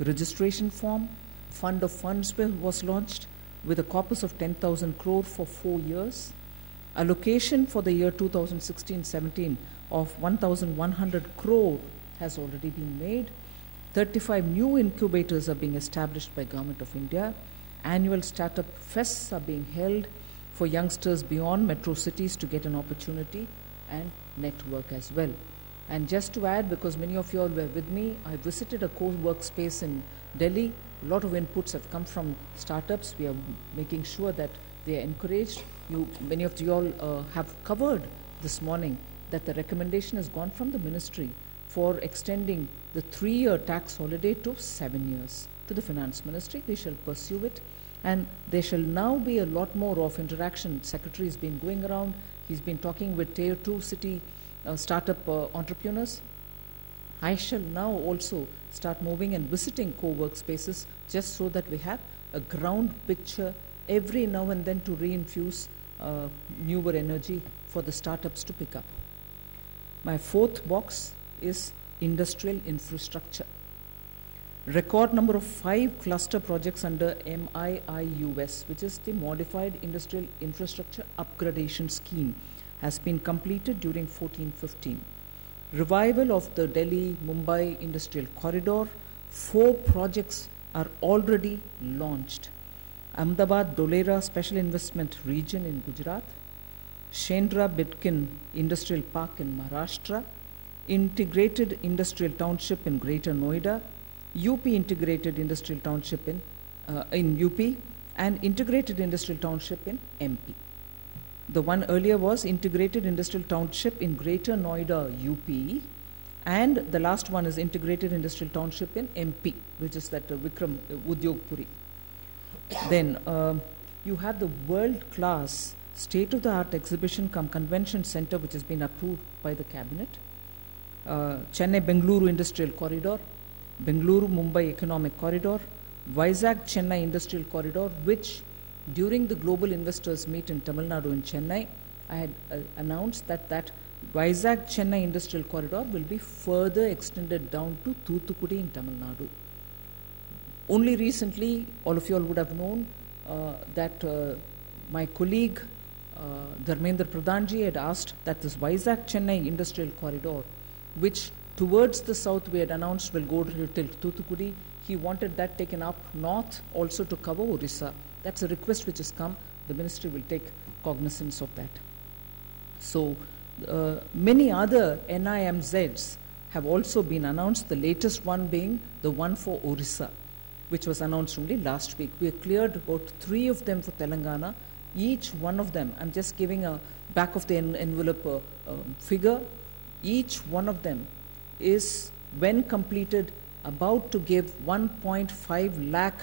Registration form, fund of funds bill was launched with a corpus of 10,000 crore for 4 years. Allocation for the year 2016-17 of 1,100 crore has already been made. 35 new incubators are being established by Government of India. Annual startup fests are being held for youngsters beyond metro cities to get an opportunity and network as well. And just to add, because many of you all were with me, I visited a co-workspace in Delhi. A lot of inputs have come from startups. We are making sure that they are encouraged. Many of you all have covered this morning that the recommendation has gone from the ministry for extending the 3-year tax holiday to 7 years to the finance ministry. They shall pursue it, and there shall now be a lot more of interaction. Secretary has been going around. He's been talking with Tier 2 city startup entrepreneurs. I shall now also start moving and visiting co-workspaces just so that we have a ground picture every now and then to reinfuse newer energy for the startups to pick up. My fourth box is industrial infrastructure. Record number of 5 cluster projects under MIIUS, which is the Modified Industrial Infrastructure Upgradation Scheme, has been completed during 14-15. Revival of the Delhi-Mumbai Industrial Corridor. 4 projects are already launched. Ahmedabad-Dholera Special Investment Region in Gujarat. Shendra-Bidkin Industrial Park in Maharashtra. Integrated Industrial Township in Greater Noida. UP Integrated Industrial Township in UP. And Integrated Industrial Township in MP. The one earlier was Integrated Industrial Township in Greater Noida, UP, and the last one is Integrated Industrial Township in MP, which is that Vikram Udyogpuri. Then you have the world-class state-of-the-art exhibition cum convention center, which has been approved by the cabinet. Chennai-Bengaluru Industrial Corridor, Bengaluru-Mumbai Economic Corridor, Vizag-Chennai Industrial Corridor, which during the Global Investors Meet in Tamil Nadu in Chennai, I had announced that Vizag-Chennai Industrial Corridor will be further extended down to Thoothukudi in Tamil Nadu. Only recently, all of you all would have known that my colleague Dharmendra Pradhanji had asked that this Vizag-Chennai Industrial Corridor, which towards the south we had announced will go till Thoothukudi, he wanted that taken up north also to cover Orissa. That's a request which has come. The ministry will take cognizance of that. So many other NIMZs have also been announced, the latest one being the one for Orissa, which was announced only last week. We have cleared about 3 of them for Telangana. Each one of them, I'm just giving a back of the envelope figure, each one of them is, when completed, about to give 1.5 lakh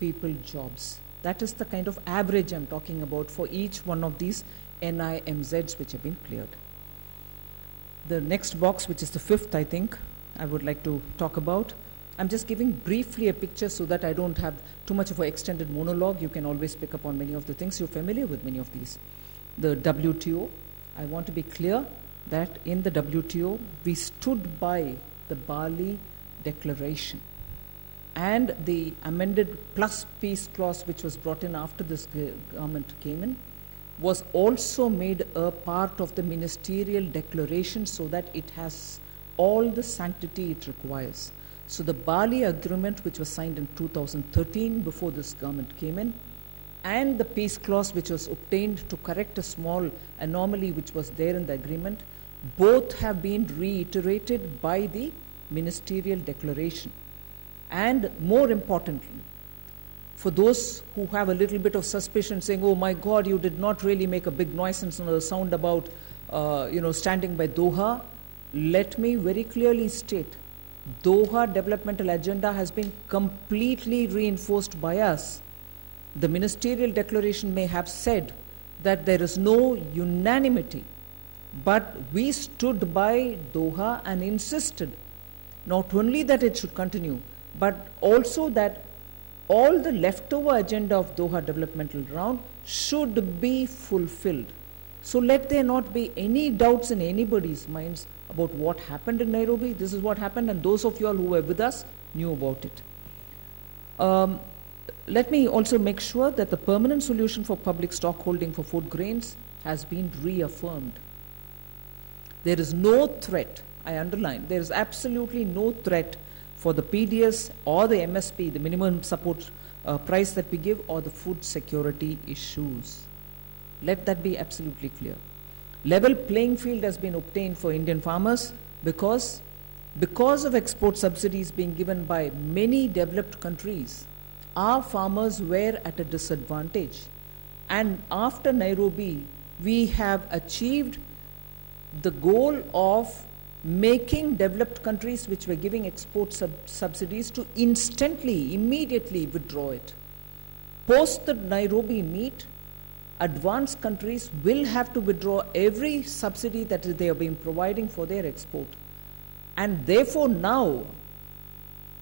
people jobs. That is the kind of average I'm talking about for each one of these NIMZs which have been cleared. The next box, which is the 5th, I think, I would like to talk about. I'm just giving briefly a picture so that I don't have too much of an extended monologue. You can always pick up on many of the things. You're familiar with many of these. The WTO, I want to be clear that in the WTO, we stood by the Bali Declaration. And the amended plus peace clause, which was brought in after this government came in, was also made a part of the ministerial declaration so that it has all the sanctity it requires. So the Bali Agreement, which was signed in 2013 before this government came in, and the peace clause, which was obtained to correct a small anomaly which was there in the agreement, both have been reiterated by the ministerial declaration. And more importantly, for those who have a little bit of suspicion saying, oh my God, you did not really make a big noise and sound about standing by Doha, let me very clearly state, Doha developmental agenda has been completely reinforced by us. The ministerial declaration may have said that there is no unanimity, but we stood by Doha and insisted not only that it should continue, but also that all the leftover agenda of Doha developmental round should be fulfilled. So let there not be any doubts in anybody's minds about what happened in Nairobi. This is what happened, and those of you all who were with us knew about it. Um, Let me also make sure that the permanent solution for public stock holding for food grains has been reaffirmed. There is no threat, I underline, there is absolutely no threat for the PDS or the MSP, the minimum support price that we give, or the food security issues. Let that be absolutely clear. Level playing field has been obtained for Indian farmers because of export subsidies being given by many developed countries. Our farmers were at a disadvantage. And after Nairobi, we have achieved the goal of making developed countries which were giving export subsidies to instantly, immediately withdraw it. Post the Nairobi meet, advanced countries will have to withdraw every subsidy that they have been providing for their export. And therefore now,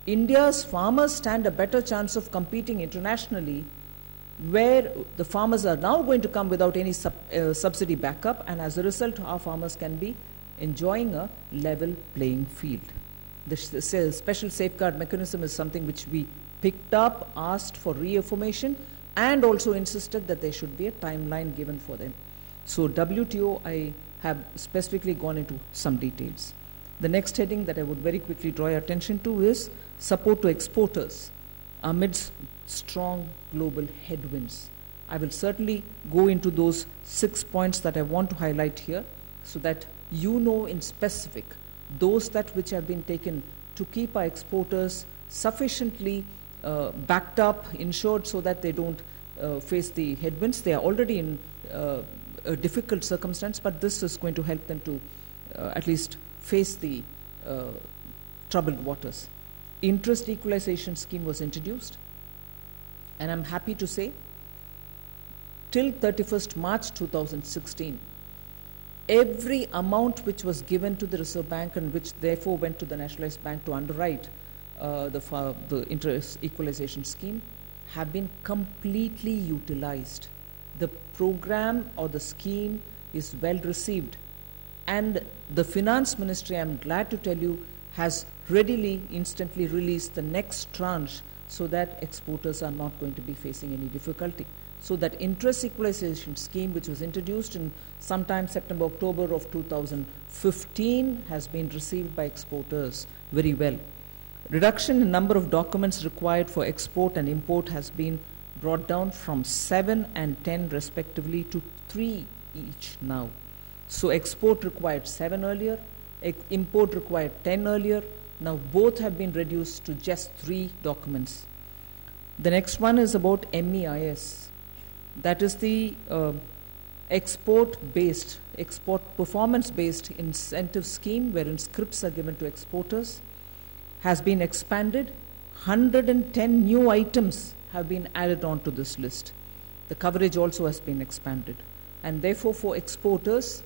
India's farmers stand a better chance of competing internationally, where the farmers are now going to come without any subsidy backup, and as a result, our farmers can be enjoying a level playing field. The special safeguard mechanism is something which we picked up, asked for reaffirmation, and also insisted that there should be a timeline given for them. So WTO, I have specifically gone into some details. The next heading that I would very quickly draw your attention to is support to exporters amidst strong global headwinds. I will certainly go into those 6 points that I want to highlight here so that you know in specific those that which have been taken to keep our exporters sufficiently backed up, insured, so that they don't face the headwinds. They are already in a difficult circumstance, but this is going to help them to at least face the troubled waters. Interest equalization scheme was introduced, and I'm happy to say till 31st March 2016, every amount which was given to the Reserve Bank and which therefore went to the Nationalized Bank to underwrite the interest equalization scheme have been completely utilized. The program or the scheme is well received, and the Finance Ministry, I'm glad to tell you, has readily, instantly released the next tranche so that exporters are not going to be facing any difficulty. So that interest equalization scheme, which was introduced in sometime September, October of 2015, has been received by exporters very well. Reduction in number of documents required for export and import has been brought down from 7 and 10 respectively to 3 each now. So export required 7 earlier, import required 10 earlier. Now both have been reduced to just 3 documents. The next one is about MEIS. That is the export performance-based incentive scheme wherein scrips are given to exporters, has been expanded. 110 new items have been added on to this list. The coverage also has been expanded. And therefore for exporters,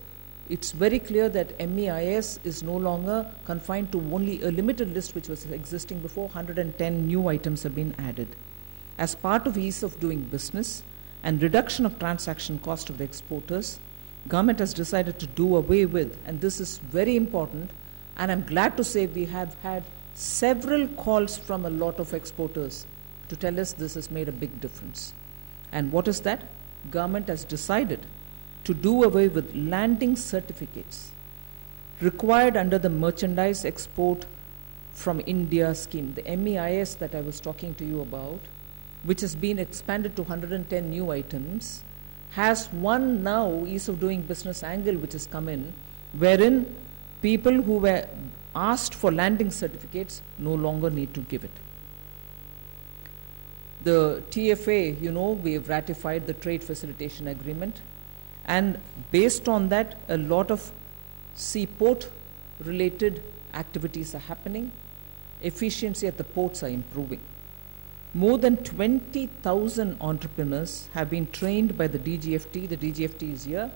it's very clear that MEIS is no longer confined to only a limited list which was existing before. 110 new items have been added. As part of ease of doing business and reduction of transaction cost of the exporters, government has decided to do away with, and this is very important, and I'm glad to say we have had several calls from a lot of exporters to tell us this has made a big difference. And what is that? Government has decided to do away with landing certificates required under the merchandise export from India scheme, the MEIS that I was talking to you about, which has been expanded to 110 new items, has one now ease of doing business angle which has come in, wherein people who were asked for landing certificates no longer need to give it. The TFA, you know, we have ratified the trade facilitation agreement, and based on that, a lot of seaport related activities are happening. Efficiency at the ports are improving. More than 20,000 entrepreneurs have been trained by the DGFT. The DGFT is here.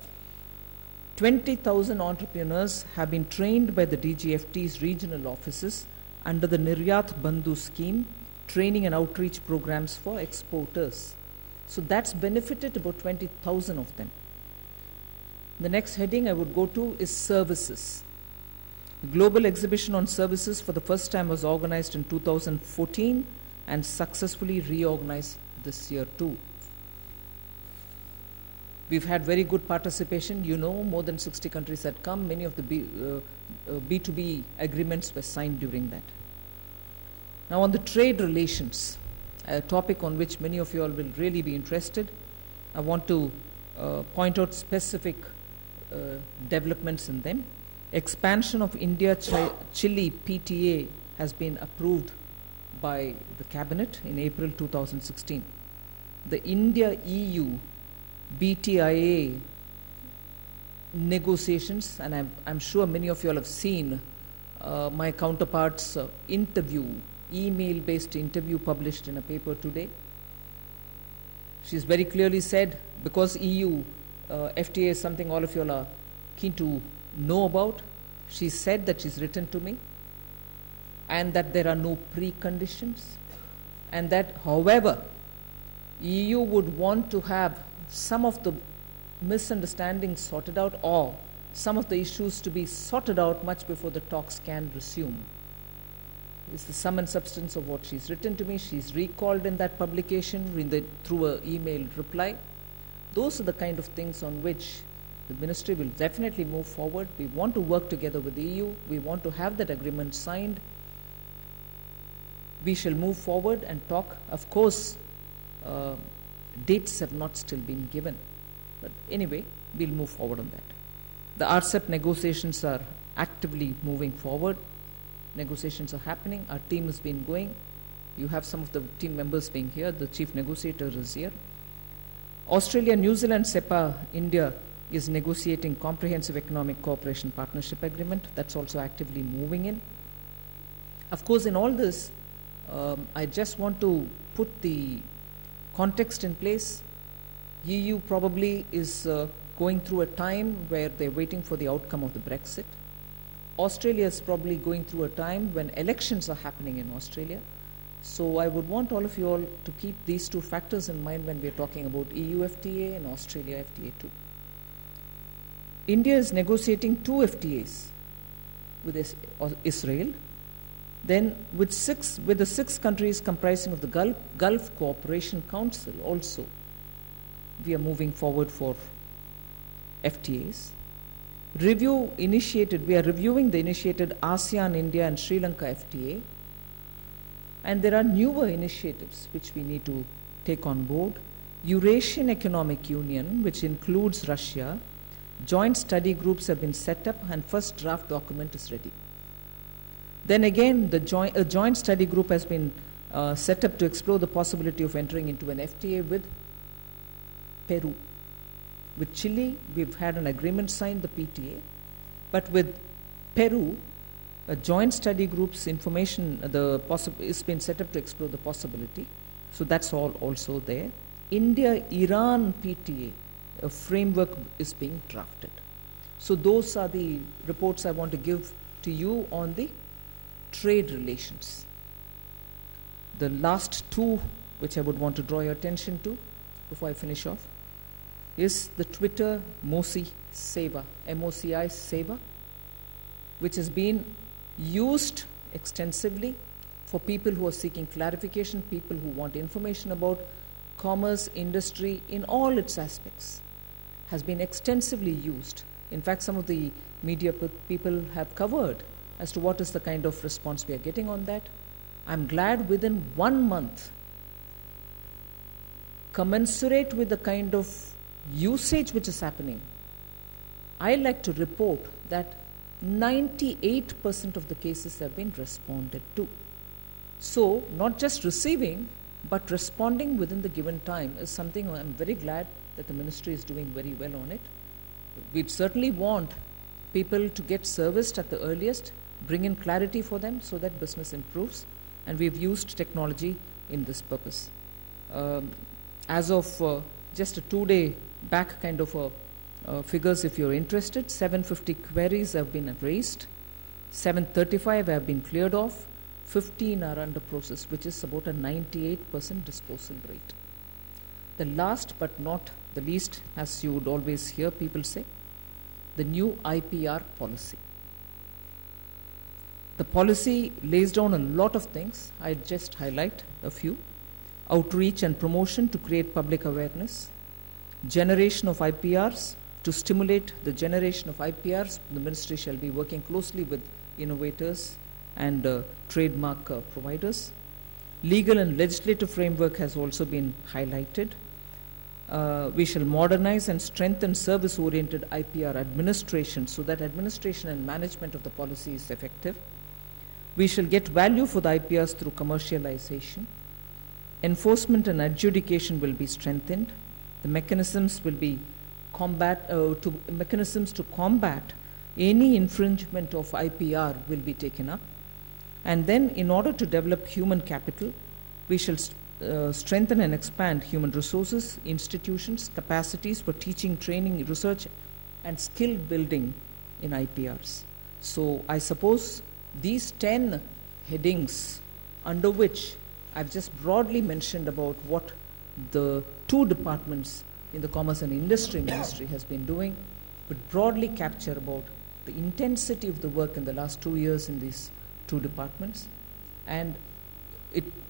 20,000 entrepreneurs have been trained by the DGFT's regional offices under the Niryat Bandhu scheme, training and outreach programs for exporters. So that's benefited about 20,000 of them. The next heading I would go to is services. The Global Exhibition on Services for the first time was organized in 2014. and successfully reorganize this year too. We've had very good participation. You know, more than 60 countries had come. Many of the B2B agreements were signed during that. Now on the trade relations, a topic on which many of you all will really be interested, I want to point out specific developments in them. Expansion of India-Chile PTA has been approved by the Cabinet in April 2016. The India-EU BTIA negotiations, and I'm sure many of you all have seen my counterpart's email-based interview published in a paper today. She's very clearly said, because EU FTA is something all of you all are keen to know about, she said that she's written to me, and that there are no preconditions, and that, however, EU would want to have some of the misunderstandings sorted out, or some of the issues to be sorted out much before the talks can resume. It's the sum and substance of what she's written to me. She's recalled in that publication through an email reply. Those are the kind of things on which the ministry will definitely move forward. We want to work together with the EU. We want to have that agreement signed. We shall move forward and talk. Of course, dates have not still been given. But anyway, we'll move forward on that. The RCEP negotiations are actively moving forward. Negotiations are happening. Our team has been going. You have some of the team members being here. The chief negotiator is here. Australia, New Zealand, SEPA, India is negotiating comprehensive economic cooperation partnership agreement. That's also actively moving in. Of course, in all this, I just want to put the context in place. EU probably is going through a time where they're waiting for the outcome of the Brexit. Australia is probably going through a time when elections are happening in Australia. So I would want all of you all to keep these two factors in mind when we're talking about EU FTA and Australia FTA too. India is negotiating 2 FTAs with Israel. Then with the 6 countries comprising of the Gulf Cooperation Council also, we are moving forward for FTAs. We are reviewing the initiated ASEAN, India and Sri Lanka FTA. And there are newer initiatives which we need to take on board. Eurasian Economic Union, which includes Russia, joint study groups have been set up and first draft document is ready. Then again, a joint study group has been set up to explore the possibility of entering into an FTA with Peru. With Chile, we've had an agreement signed, the PTA, but with Peru, a joint study group's information is been set up to explore the possibility. So that's all also there. India-Iran PTA, a framework is being drafted. So those are the reports I want to give to you on the trade relations. The last 2 which I would want to draw your attention to before I finish off is the Twitter MOCI Seva, MOCI Seva, which has been used extensively for people who are seeking clarification, people who want information about commerce, industry in all its aspects, has been extensively used. In fact, some of the media people have covered as to what is the kind of response we are getting on that. I'm glad within 1 month, commensurate with the kind of usage which is happening, I like to report that 98% of the cases have been responded to. So, not just receiving, but responding within the given time is something I'm very glad that the ministry is doing very well on it. We'd certainly want people to get serviced at the earliest, bring in clarity for them so that business improves, and we've used technology in this purpose. As of just a 2-day back kind of figures, if you're interested, 750 queries have been raised, 735 have been cleared off, 15 are under process, which is about a 98% disposal rate. The last but not the least, as you would always hear people say, the new IPR policy. The policy lays down a lot of things. I just highlight a few. Outreach and promotion to create public awareness. Generation of IPRs. To stimulate the generation of IPRs, the ministry shall be working closely with innovators and trademark providers. Legal and legislative framework has also been highlighted. We shall modernize and strengthen service-oriented IPR administration so that administration and management of the policy is effective. We shall get value for the IPRs through commercialization. Enforcement and adjudication will be strengthened. The mechanisms will be mechanisms to combat any infringement of IPR will be taken up. And then, in order to develop human capital, we shall strengthen and expand human resources, institutions, capacities for teaching, training, research, and skill building in IPRs. So I suppose these 10 headings under which I've just broadly mentioned about what the two departments in the Commerce and Industry Ministry has been doing, but broadly capture about the intensity of the work in the last 2 years in these two departments. And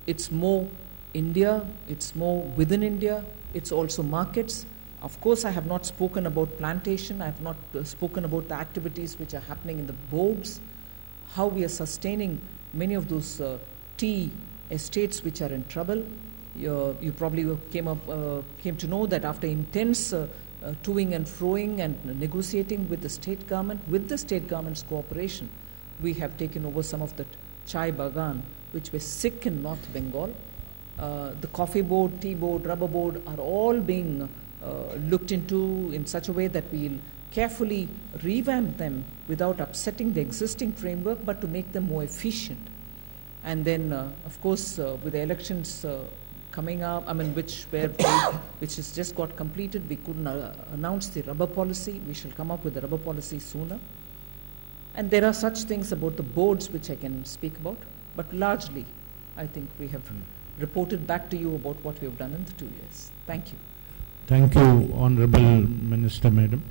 it's more India, it's more within India, it's also markets. Of course, I have not spoken about plantation, I have not spoken about the activities which are happening in the boards, how we are sustaining many of those tea estates which are in trouble. You probably came to know that after intense toing and froing and negotiating with the state government's cooperation, we have taken over some of the chai bagan which were sick in North Bengal. The coffee board, tea board, rubber board are all being looked into in such a way that we'll carefully revamp them without upsetting the existing framework, but to make them more efficient. And then, of course, with the elections coming up, which has just got completed, we couldn't announce the rubber policy. We shall come up with the rubber policy sooner. And there are such things about the boards which I can speak about, but largely, I think we have reported back to you about what we have done in the 2 years. Thank you. Thank you, Honorable Minister, Madam.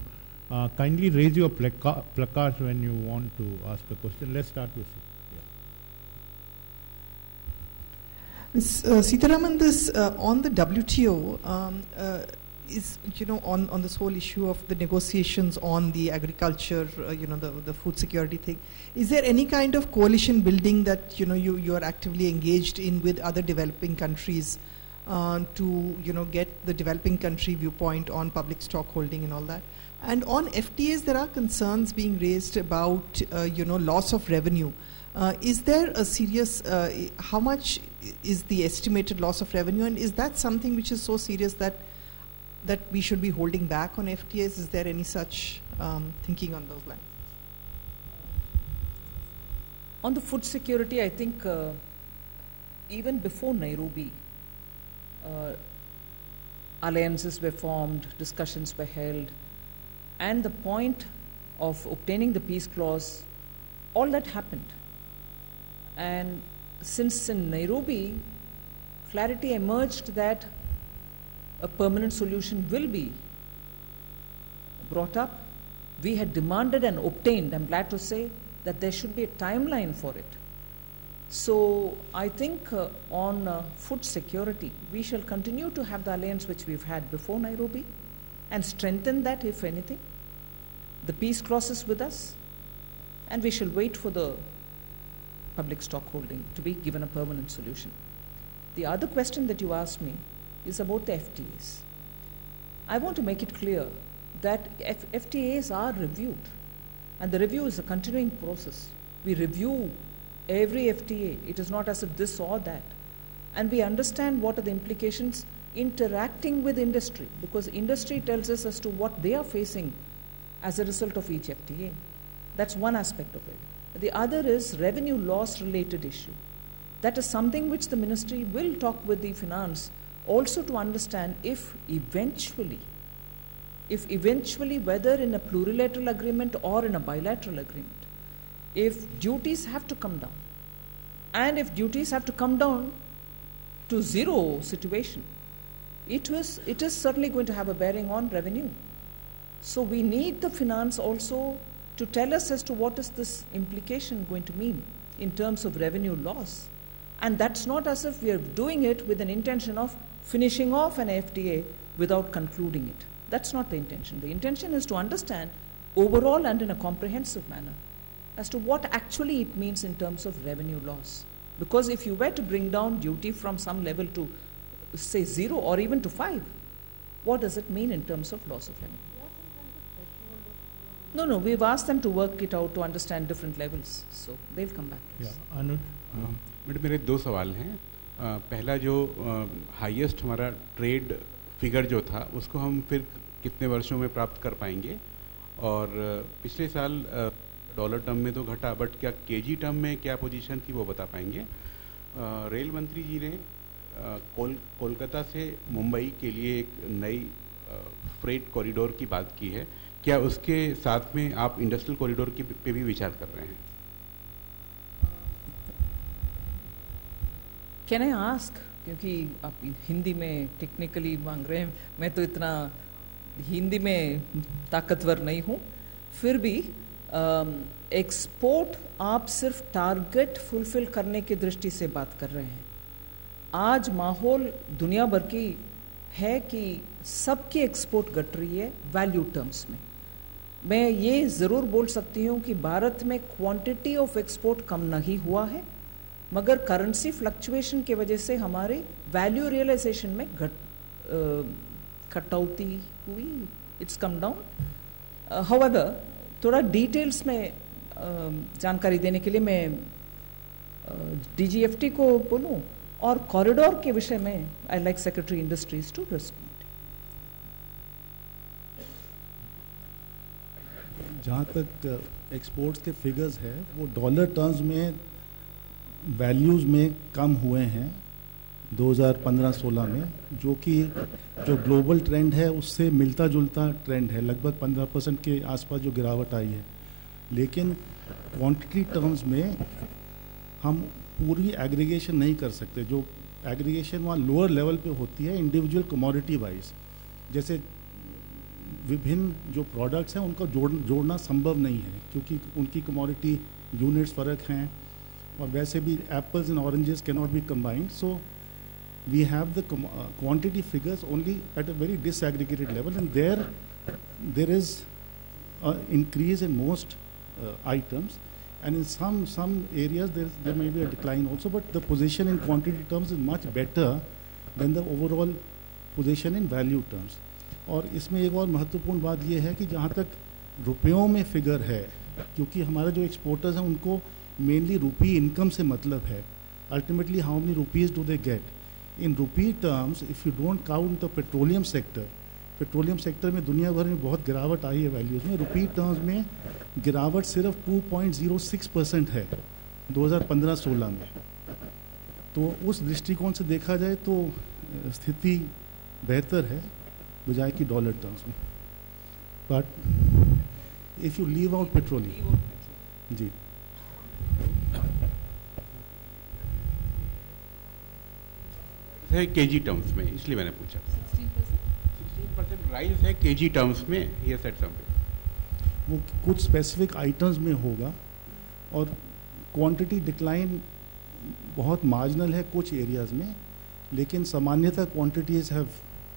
Kindly raise your placards when you want to ask a question. Let's start with you. Ms. Sitharaman, this on the WTO is, on this whole issue of the negotiations on the agriculture, the food security thing. Is there any kind of coalition building that you are actively engaged in with other developing countries to get the developing country viewpoint on public stockholding and all that? And on FTAs, there are concerns being raised about loss of revenue. Is there a serious, how much is the estimated loss of revenue, and is that something which is so serious that we should be holding back on FTAs? Is there any such thinking on those lines? On the food security, I think even before Nairobi, alliances were formed, discussions were held, and the point of obtaining the peace clause, all that happened. And since in Nairobi, clarity emerged that a permanent solution will be brought up, we had demanded and obtained, I'm glad to say, that there should be a timeline for it. So I think on food security, we shall continue to have the alliance which we've had before Nairobi and strengthen that, if anything. The peace clause is with us, and we shall wait for the public stockholding to be given a permanent solution. The other question that you asked me is about the FTAs. I want to make it clear that FTAs are reviewed, and the review is a continuing process. We review every FTA. It is not as if this or that. And we understand what are the implications interacting with industry, because industry tells us as to what they are facing as a result of each FTA. That's one aspect of it. The other is revenue loss related issue. That is something which the ministry will talk with the finance also to understand if eventually, whether in a plurilateral agreement or in a bilateral agreement, if duties have to come down, and if duties have to come down to zero situation, it is certainly going to have a bearing on revenue. So we need the finance also to tell us as to what is this implication going to mean in terms of revenue loss. And that's not as if we are doing it with an intention of finishing off an FTA without concluding it. That's not the intention. The intention is to understand overall and in a comprehensive manner as to what actually it means in terms of revenue loss. Because if you were to bring down duty from some level to, say, 0 or even to 5, what does it mean in terms of loss of revenue? No, we've asked them to work it out to understand different levels. So they'll come back to us. Yeah, Anuj. Madam मेरे दो सवाल हैं. पहला जो highest हमारा trade figure जो था उसको हम फिर कितने वर्षों में प्राप्त कर पाएंगे, और पिछले साल डॉलर टर्म में तो घटा, बट क्या केजी टर्म में क्या पोजीशन थी वो बता पाएंगे. रेल मंत्री जी ने कोलकाता से मुंबई के लिए एक नई फ्रेट कॉरिडोर की बात की है. क्या उसके साथ में आप इंडस्ट्रियल कॉरिडोर की पे भी विचार कर रहे हैं? कैन आई आस्क, क्योंकि आप हिंदी में टेक्निकली मांग रहे हैं, मैं तो इतना हिंदी में ताकतवर नहीं हूँ. फिर भी एक्सपोर्ट आप सिर्फ टारगेट फुलफिल करने की दृष्टि से बात कर रहे हैं. आज माहौल दुनिया भर की है कि सबकी एक्सपोर्ट घट रही है वैल्यू टर्म्स में. मैं ये ज़रूर बोल सकती हूँ कि भारत में क्वांटिटी ऑफ एक्सपोर्ट कम नहीं हुआ है, मगर करेंसी फ्लक्चुएशन की वजह से हमारे वैल्यू रियलाइजेशन में कटौती हुई. It's come down. हाउएवर थोड़ा डिटेल्स में जानकारी देने के लिए मैं DGFT को बोलूँ, और कॉरिडोर के विषय में I like secretary industries to respond. जहाँ तक एक्सपोर्ट्स के फिगर्स है वो डॉलर टर्म्स में वैल्यूज़ में कम हुए हैं 2015-16 में, जो कि जो ग्लोबल ट्रेंड है उससे मिलता जुलता ट्रेंड है. लगभग 15% के आसपास जो गिरावट आई है. लेकिन क्वांटिटी टर्म्स में हम पूरी एग्रीगेशन नहीं कर सकते. जो एग्रीगेशन वहाँ लोअर लेवल पे होती है इंडिविजुअल कमोडिटी वाइज. जैसे विभिन्न जो प्रोडक्ट्स हैं उनको जोड़ना संभव नहीं है, क्योंकि उनकी कमोडिटी यूनिट्स फ़र्क हैं, और वैसे भी apples and oranges can not be combined. So we have the quantity figures only at a very disaggregated level, and there is increase in most items, and in some areas there may be a decline also, but the position in quantity terms is much better than the overall position in value terms. और इसमें एक और महत्वपूर्ण बात ये है कि जहाँ तक रुपयों में फिगर है, क्योंकि हमारा जो एक्सपोर्टर्स हैं उनको मेनली रुपी इनकम से मतलब है. Ultimately how many rupees do they get in rupee terms. If you don't count the petroleum sector में दुनिया भर में बहुत गिरावट आई है वैल्यूज़ में. रुपी टर्म्स में गिरावट सिर्फ 2.06% है 2015-16 में. तो उस दृष्टिकोण से देखा जाए तो स्थिति बेहतर है बजाय कि डॉलर टर्म्स में. But if you leave out petroleum जी है केजी टर्म्स में, इसलिए मैंने पूछा. 16% राइज है केजी टर्म्स में. ये सेट समथिंग वो कुछ स्पेसिफिक आइटम्स में होगा, और क्वांटिटी डिक्लाइन बहुत मार्जिनल है कुछ एरियाज़ में, लेकिन सामान्यतः quantities have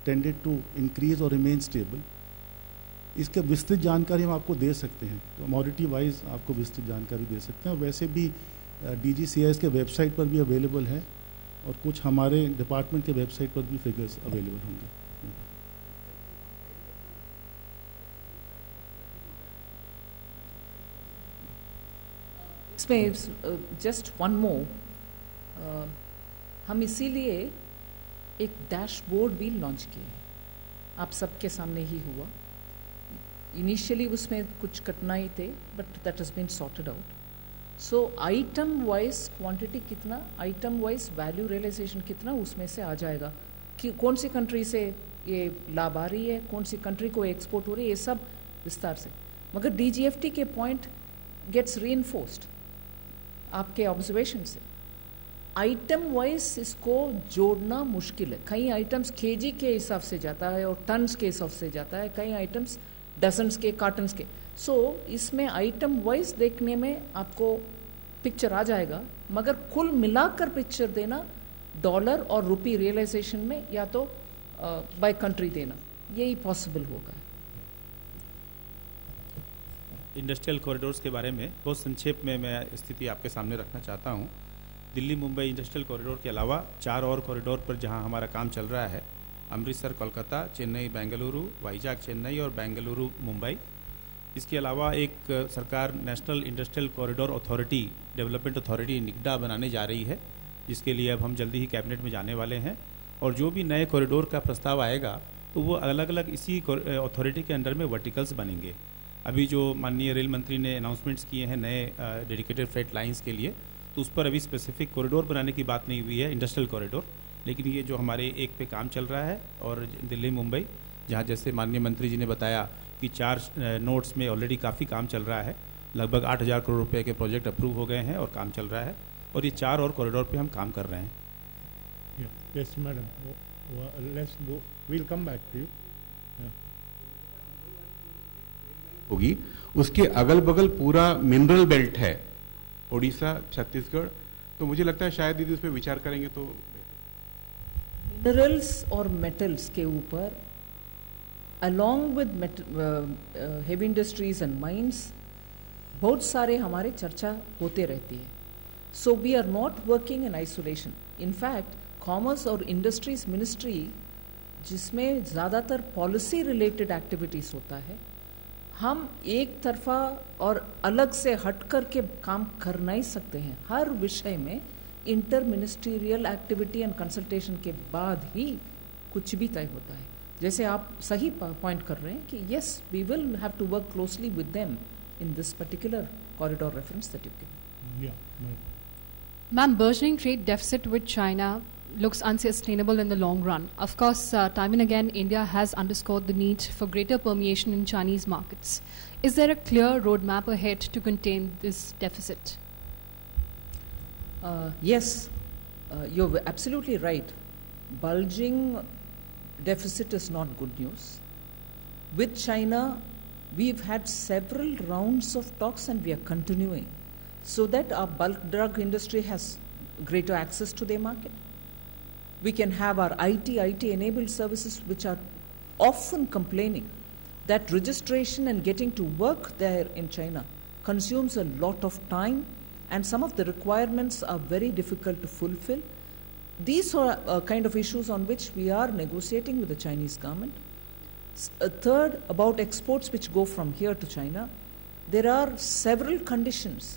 tended to increase और रिमेन स्टेबल. इसके विस्तृत जानकारी हम आपको दे सकते हैं, कमोडिटी वाइज आपको विस्तृत जानकारी दे सकते हैं. वैसे भी DGCIS के वेबसाइट पर भी अवेलेबल है, और कुछ हमारे डिपार्टमेंट के वेबसाइट पर भी फिगर्स अवेलेबल होंगे. इसमें जस्ट वन मोर, हम इसीलिए एक डैशबोर्ड भी लॉन्च किए हैं. आप सबके सामने ही हुआ. इनिशियली उसमें कुछ कठिनाई थे, but that has been sorted out. So item wise quantity कितना, आइटम वाइज वैल्यू रियलाइजेशन कितना, उसमें से आ जाएगा कि कौन सी कंट्री से ये लाभ आ रही है, कौन सी कंट्री को एक्सपोर्ट हो रही है, ये सब विस्तार से. मगर DGFT के पॉइंट गेट्स रीइंफोर्स्ड आपके ऑब्जर्वेशन से. आइटम वाइज इसको जोड़ना मुश्किल है. कई आइटम्स केजी के हिसाब से जाता है और टन्स के हिसाब से जाता है, कई आइटम्स डजन्स के, कार्टन्स के. सो इसमें आइटम वाइज देखने में आपको पिक्चर आ जाएगा, मगर कुल मिलाकर पिक्चर देना डॉलर और रुपी रियलाइजेशन में या तो बाय कंट्री देना, यही पॉसिबल होगा। इंडस्ट्रियल कॉरिडोर्स के बारे में बहुत संक्षेप में मैं स्थिति आपके सामने रखना चाहता हूँ। दिल्ली मुंबई इंडस्ट्रियल कॉरिडोर के अलावा 4 और कॉरिडोर पर जहाँ हमारा काम चल रहा है, अमृतसर कोलकाता, चेन्नई बेंगलुरु, वाइजाग चेन्नई और बेंगलुरु मुंबई। इसके अलावा एक सरकार national industrial corridor authority, development authority निगडा बनाने जा रही है, जिसके लिए अब हम जल्दी ही कैबिनेट में जाने वाले हैं। और जो भी नए कॉरिडोर का प्रस्ताव आएगा तो वो अलग अलग इसी अथॉरिटी के अंडर में वर्टिकल्स बनेंगे। अभी जो माननीय रेल मंत्री ने अनाउंसमेंट्स किए हैं नए डेडिकेटेड फ्रेट लाइंस के लिए, तो उस पर अभी स्पेसिफिक कॉरिडोर बनाने की बात नहीं हुई है, इंडस्ट्रियल कॉरिडोर। लेकिन ये जो हमारे एक पे काम चल रहा है, और दिल्ली मुंबई जहाँ जैसे माननीय मंत्री जी ने बताया कि 4 नोड्स में ऑलरेडी काफ़ी काम चल रहा है, लगभग 8,000 करोड़ रुपए के प्रोजेक्ट अप्रूव हो गए हैं और काम चल रहा है, और ये 4 और कॉरिडोर पे हम काम कर रहे हैं। Yes, madam. Let's go. We'll come back to you. होगी उसके अगल बगल पूरा मिनरल बेल्ट है, उड़ीसा, छत्तीसगढ़, तो मुझे लगता है शायद यदि उस पर विचार करेंगे तो मिनरल्स और मेटल्स के ऊपर along with heavy industries and mines बहुत सारे हमारे चर्चा होते रहती है। So we are not working in isolation. In fact commerce और इंडस्ट्रीज मिनिस्ट्री, जिसमें ज़्यादातर पॉलिसी रिलेटेड एक्टिविटीज़ होता है, हम एक तरफा और अलग से हट कर के काम कर नहीं सकते हैं। हर विषय में inter ministerial activity and consultation के बाद ही कुछ भी तय होता है। जैसे आप सही पॉइंट कर रहे हैं कि yes, we will have to work closely with them in this particular corridor reference that you given. Ma'am, burgeoning trade deficit with China looks unsustainable in the long run. Of course, time and again, India has underscored the need for greater permeation in Chinese markets. Is there a clear roadmap ahead to contain this deficit? Yes, you're absolutely right. Bulging deficit is not good news. With China, we've had several rounds of talks and we are continuing so that our bulk drug industry has greater access to their market. We can have our IT-enabled services, which are often complaining that registration and getting to work there in China consumes a lot of time, and some of the requirements are very difficult to fulfill. These are kind of issues on which we are negotiating with the Chinese government. Third, about exports which go from here to China, there are several conditions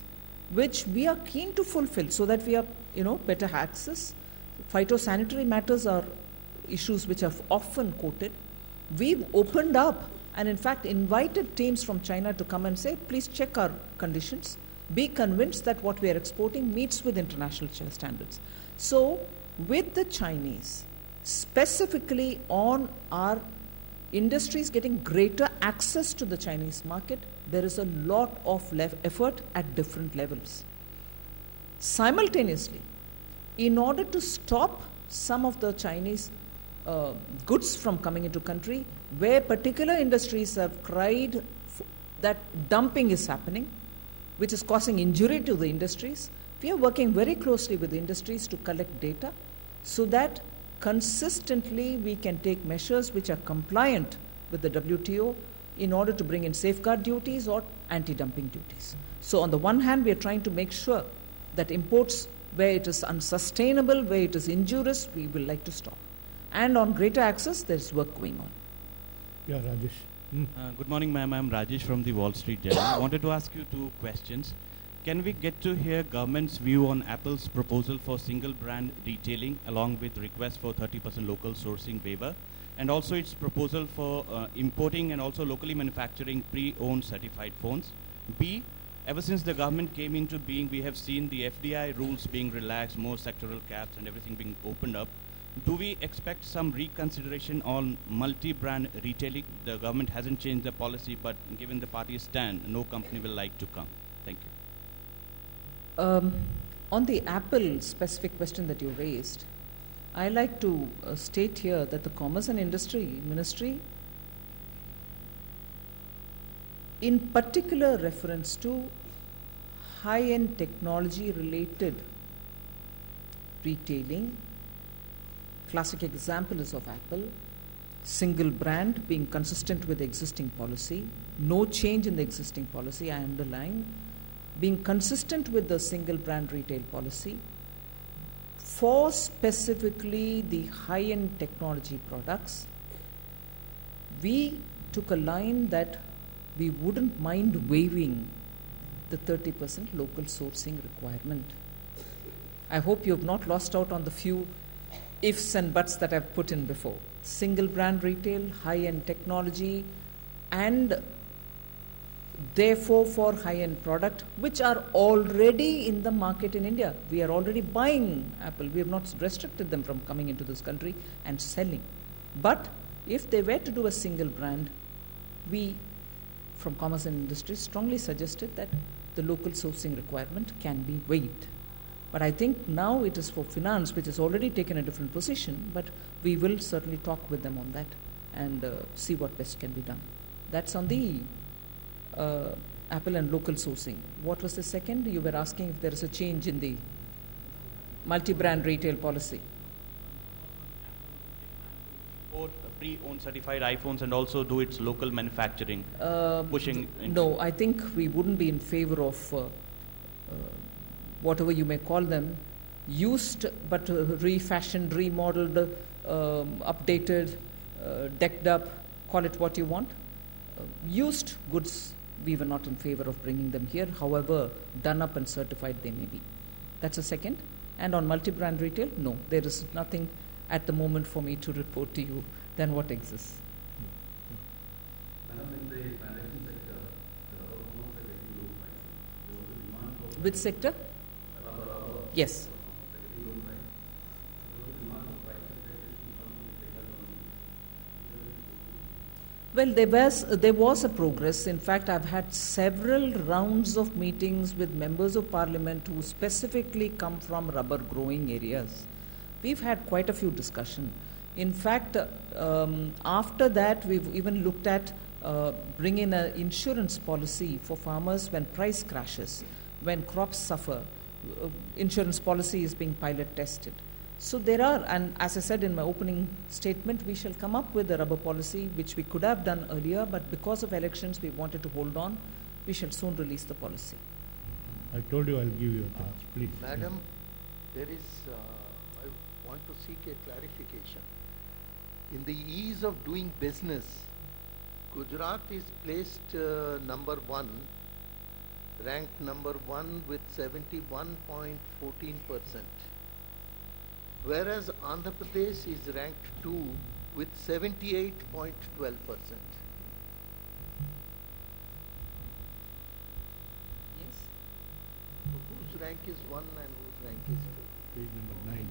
which we are keen to fulfill so that we have, better access. Phytosanitary matters are issues which are often quoted. We've opened up and in fact invited teams from China to come and say, please check our conditions, be convinced that what we are exporting meets with international standards. So with the Chinese, specifically on our industries getting greater access to the Chinese market, there is a lot of effort at different levels. Simultaneously, in order to stop some of the Chinese goods from coming into country, where particular industries have cried that dumping is happening, which is causing injury to the industries, we are working very closely with the industries to collect data so that consistently we can take measures which are compliant with the WTO in order to bring in safeguard duties or anti-dumping duties. So on the one hand, we are trying to make sure that imports where it is unsustainable, where it is injurious, we will like to stop. And on greater access, there is work going on. Yeah, Rajesh. Good morning, ma'am. I'm Rajesh from the Wall Street Journal. I wanted to ask you 2 questions. Can we get to hear government's view on Apple's proposal for single brand retailing along with request for 30% local sourcing waiver, and also its proposal for importing and also locally manufacturing pre-owned certified phones? B, ever since the government came into being, we have seen the FDI rules being relaxed, more sectoral caps and everything being opened up. Do we expect some reconsideration on multi-brand retailing? The government hasn't changed the policy, but given the party's stand, no company will like to come. Thank you. On the Apple specific question that you raised, I like to state here that the Commerce and Industry Ministry, in particular reference to high-end technology-related retailing. Classic example is of Apple. Single brand being consistent with the existing policy. No change in the existing policy, I underline. Being consistent with the single brand retail policy. For specifically the high-end technology products, we took a line that we wouldn't mind waiving the 30% local sourcing requirement. I hope you have not lost out on the few ifs and buts that I've put in before. Single brand retail, high-end technology, and therefore for high-end product, which are already in the market in India. We are already buying Apple. We have not restricted them from coming into this country and selling. But if they were to do a single brand, we from Commerce and Industry strongly suggested that the local sourcing requirement can be waived. But I think now it is for finance, which has already taken a different position, but we will certainly talk with them on that and see what best can be done. That's on the Apple and local sourcing. What was the second? You were asking if there is a change in the multi-brand retail policy. Pre-owned certified iPhones and also do its local manufacturing, pushing. No, I think we wouldn't be in favor of whatever you may call them, used but refashioned, remodeled, updated, decked up, call it what you want. Used goods, we were not in favor of bringing them here. However, done up and certified they may be. That's a second. And on multi-brand retail, no, there is nothing at the moment for me to report to you than what exists. Madam, in the manufacturing sector, the rubber compounds are getting low price. There was a demand for Which sector? rubber. Yes. They're getting low price. There was a demand for price separation from the federal government. Well, there was a progress. In fact, I've had several rounds of meetings with members of parliament who specifically come from rubber growing areas. We've had quite a few discussions. In fact, after that, we've even looked at bringing an insurance policy for farmers when price crashes, when crops suffer. Insurance policy is being pilot tested. So there are, and as I said in my opening statement, we shall come up with a rubber policy, which we could have done earlier, but because of elections, we wanted to hold on. We shall soon release the policy. I told you I'll give you a chance, please. Madam, there is, I want to seek a clarification. In the ease of doing business, Gujarat is placed number one, ranked number one with 71.14%, whereas Andhra Pradesh is ranked 2 with 78.12%. Yes? So whose rank is 1 and whose rank is 2? Page number 9.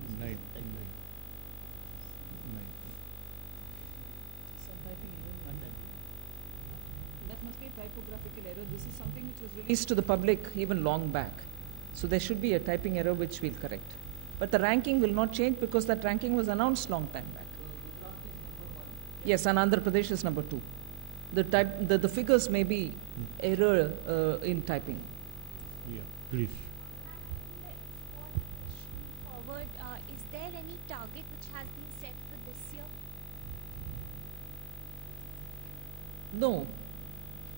That must be a typographical error. This is something which was released to the public even long back. So there should be a typing error which we'll correct. But the ranking will not change because that ranking was announced long time back. Yes, and Andhra Pradesh is number 2. The figures may be error in typing. Yeah, please. Forward, is there any target which has been set for this year?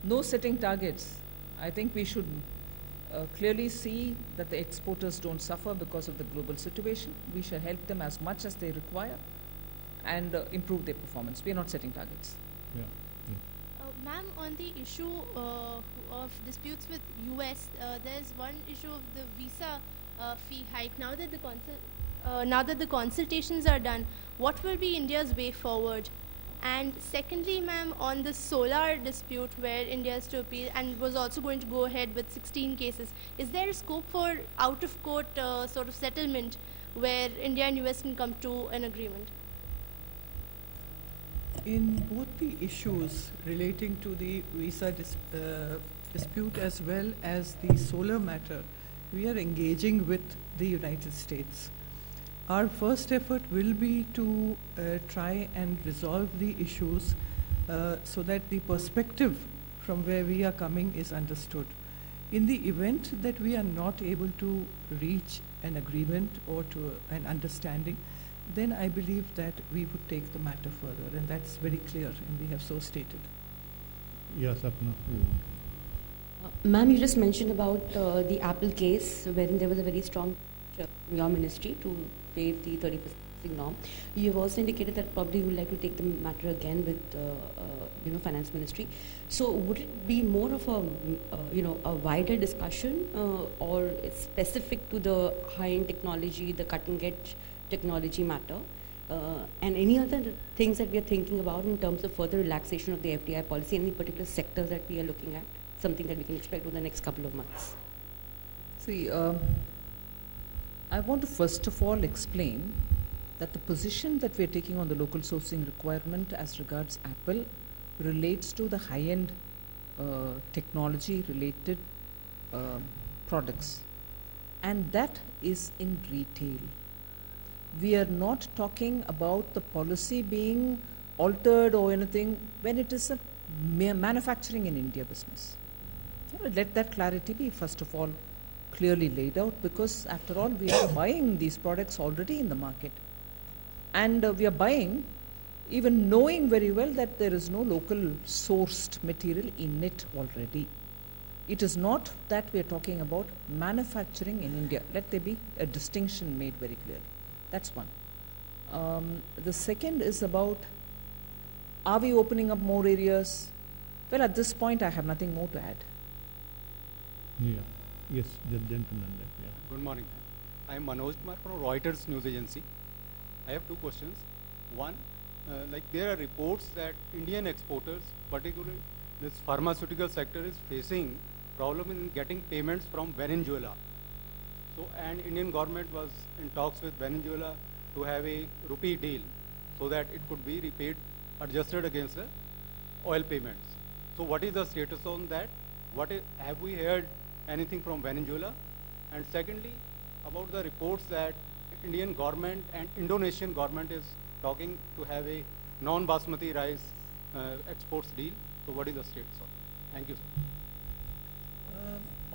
No setting targets. I think we should clearly see that the exporters don't suffer because of the global situation. We shall help them as much as they require and improve their performance. We are not setting targets. Yeah. Ma'am, on the issue of disputes with US, there's one issue of the visa fee hike. Now that the consultations are done, what will be India's way forward? And secondly, ma'am, on the solar dispute where India is to appeal and was also going to go ahead with 16 cases, is there a scope for out-of-court sort of settlement where India and US can come to an agreement? In both the issues relating to the visa dispute as well as the solar matter, we are engaging with the United States. Our first effort will be to try and resolve the issues so that the perspective from where we are coming is understood. In the event that we are not able to reach an agreement or to an understanding, then I believe that we would take the matter further, and that's very clear, and we have so stated. Yes, Sapna. Ma'am, you just mentioned about the Apple case, wherein there was a very strong in your ministry to waive the 30% norm. You have also indicated that probably you would like to take the matter again with, Finance Ministry. So, would it be more of a, a wider discussion, or specific to the high-end technology, the cutting-edge technology matter, and any other things that we are thinking about in terms of further relaxation of the FDI policy? Any particular sectors that we are looking at? Something that we can expect over the next couple of months? See, I want to first of all explain that the position that we are taking on the local sourcing requirement as regards Apple relates to the high-end technology related products, and that is in retail. We are not talking about the policy being altered or anything when it is a mere manufacturing in India business. Let that clarity be first of all clearly laid out, because after all we are buying these products already in the market, and we are buying even knowing very well that there is no local sourced material in it already. It is not that we are talking about manufacturing in India. Let there be a distinction made very clearly. That's one. The second is about, are we opening up more areas? Well, at this point I have nothing more to add. Yeah. Yes, the gentleman there. Yeah. Good morning. I am Manoj Kumar from Reuters News Agency. I have two questions. One, there are reports that Indian exporters, particularly this pharmaceutical sector, is facing problem in getting payments from Venezuela. So, and Indian government was in talks with Venezuela to have a rupee deal so that it could be repaid, adjusted against the oil payments. So, what is the status on that? Have we heard anything from Venezuela? And secondly, about the reports that Indian government and Indonesian government is talking to have a non-basmati rice exports deal. So what is the status of it? Thank you, sir.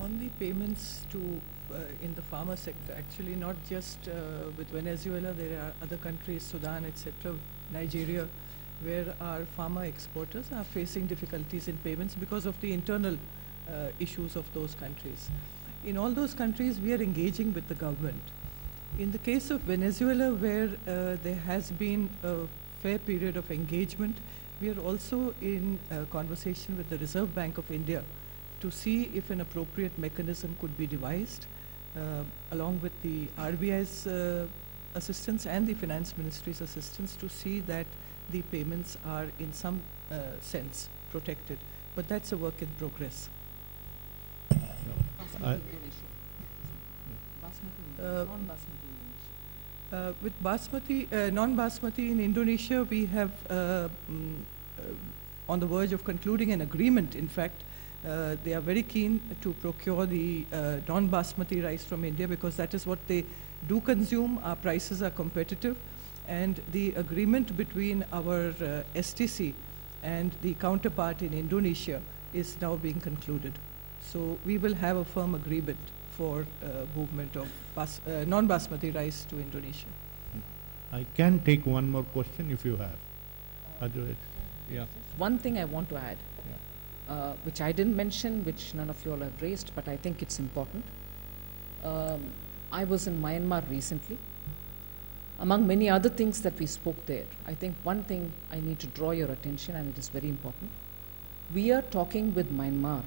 On the payments to in the pharma sector, actually not just with Venezuela, there are other countries, Sudan, etc., Nigeria, where our pharma exporters are facing difficulties in payments because of the internal issues of those countries. In all those countries, we are engaging with the government. In the case of Venezuela, where there has been a fair period of engagement, we are also in conversation with the Reserve Bank of India to see if an appropriate mechanism could be devised, along with the RBI's assistance and the Finance Ministry's assistance, to see that the payments are in some sense protected. But that's a work in progress. With basmati, non-basmati in Indonesia, we have on the verge of concluding an agreement. In fact, they are very keen to procure the non-basmati rice from India because that is what they do consume. Our prices are competitive, and the agreement between our STC and the counterpart in Indonesia is now being concluded. So we will have a firm agreement for movement of non-basmati rice to Indonesia. I can take one more question if you have. Otherwise, yeah. One thing I want to add, which I didn't mention, which none of you all have raised, but I think it's important. I was in Myanmar recently. Among many other things that we spoke there, I think one thing I need to draw your attention, and it is very important. We are talking with Myanmar,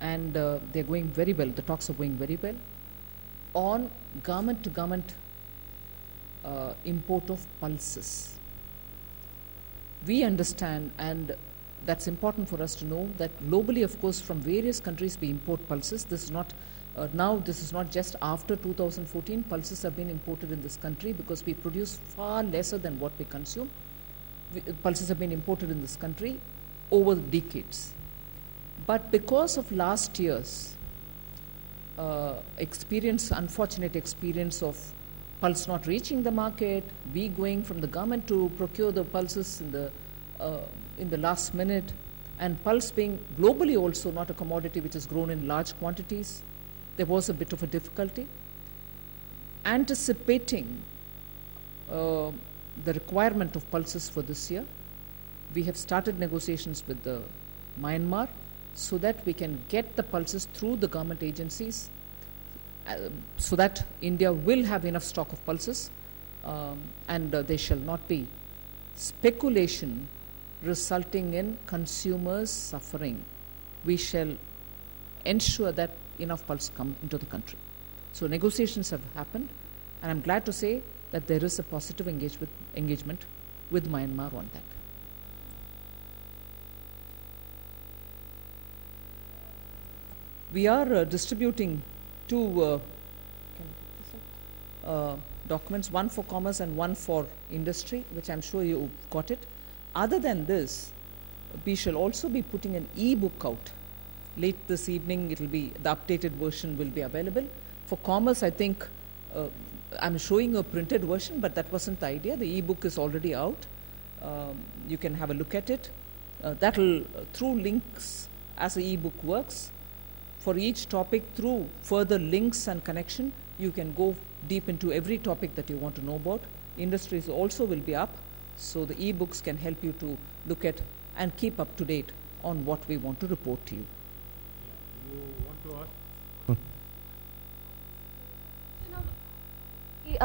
and they're going very well. The talks are going very well on government-to-government import of pulses. We understand, and that's important for us to know, that globally, of course, from various countries we import pulses. This is not this is not just after 2014. Pulses have been imported in this country because we produce far lesser than what we consume. Pulses have been imported in this country over decades. But because of last year's unfortunate experience of pulse not reaching the market, we going from the government to procure the pulses in the last minute, And pulse being globally also not a commodity which is grown in large quantities, there was a bit of a difficulty. Anticipating the requirement of pulses for this year, we have started negotiations with the Myanmar so that we can get the pulses through the government agencies so that India will have enough stock of pulses and there shall not be speculation resulting in consumers suffering. We shall ensure that enough pulse come into the country. So negotiations have happened, and I'm glad to say that there is a positive engagement with Myanmar on that. We are distributing two documents, one for commerce and one for industry, which I'm sure you got it. Other than this, we shall also be putting an e-book out. Late this evening, it'll be, the updated version will be available. For commerce, I think I'm showing a printed version, but that wasn't the idea. The e-book is already out. You can have a look at it. That'll, through links as the e-book works, for each topic, through further links and connection, you can go deep into every topic that you want to know about. Industries also will be up, so the e-books can help you to look at and keep up to date on what we want to report to you. You want to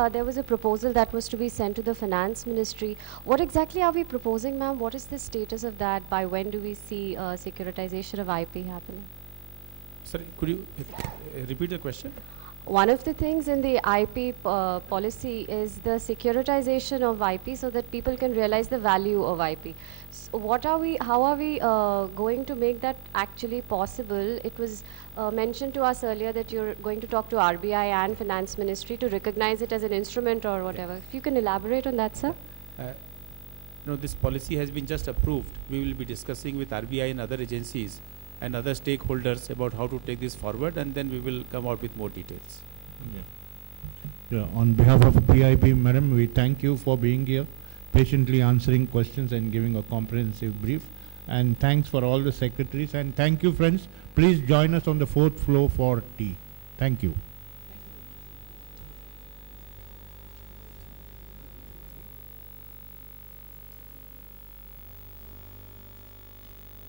ask? There was a proposal that was to be sent to the Finance Ministry. What exactly are we proposing, ma'am? What is the status of that? By when do we see securitization of IP happening? Sorry, could you repeat the question? One of the things in the IP policy is the securitization of IP so that people can realize the value of IP. So how are we going to make that actually possible? It was mentioned to us earlier that you're going to talk to RBI and Finance Ministry to recognize it as an instrument or whatever. If you can elaborate on that, sir. No, this policy has been just approved. We will be discussing with RBI and other agencies and other stakeholders about how to take this forward, and then we will come out with more details. Yeah. On behalf of PIP, Madam, we thank you for being here, patiently answering questions and giving a comprehensive brief. And thanks for all the secretaries. And thank you, friends. Please join us on the 4th floor for tea. Thank you.